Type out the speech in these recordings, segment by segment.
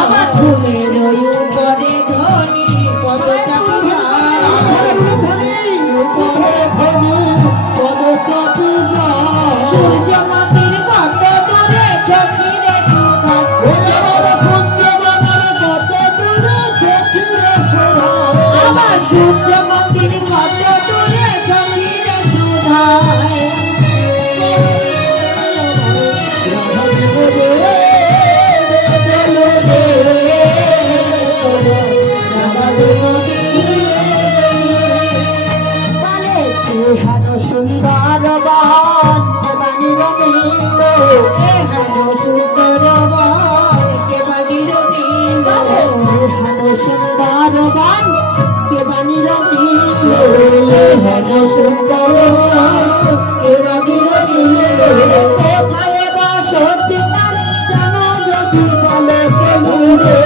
আমার ফুলের উপরে ধনী পদ চাপি সূর্যমতির কত দূরে সখীরে আমার সূর্যমতির কত দূরে সখীরে সুধায় সুন্দর বান সুন্দর বান কে বাগির সুন্দর বান কে বানির সুন্দর কে বাগির কোথায় বা সত্যি জানো যদি বলে চলুরে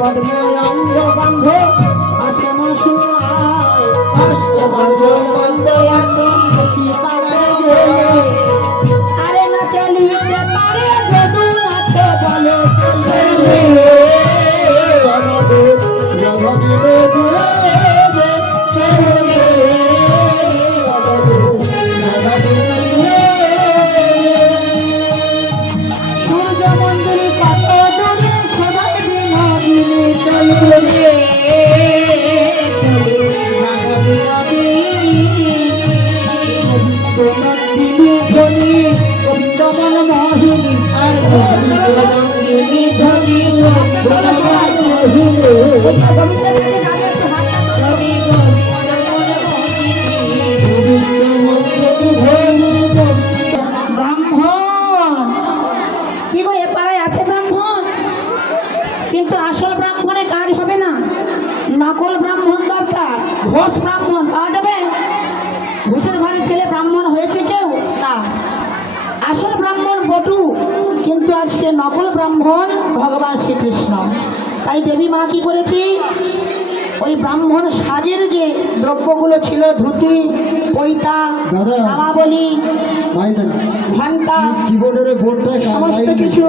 পদ্মে অঙ্গ বন্ধ আসে মশুরায় অষ্টবন্ধ বন্ধ আসে আরে না চলিতে পারে যদু নাথে বলে চলে সূর্য মন্দির কত দূরে সদাই বিনোদিনী চলে গোবিন্দমন মোহিনী আর গোবিন্দমঙ্গিনী ধনী কিন্তু আসল ব্রাহ্মণে কাজ হবে না, নকল ব্রাহ্মণ দরকার। ঘোষ ব্রাহ্মণ পাওয়া যাবে? ঘোষের ঘরের ছেলে ব্রাহ্মণ হয়েছে কেউ? না, আসল ব্রাহ্মণ বটু, কিন্তু আজকে নকল ব্রাহ্মণ ভগবান শ্রীকৃষ্ণ। তাই দেবী মা কি করেছি, ওই ব্রাহ্মণ সাজের যে দ্রব্যগুলো ছিল, ধুতি, পৈতা, নামাবলী, ঘণ্টা, সমস্ত কিছু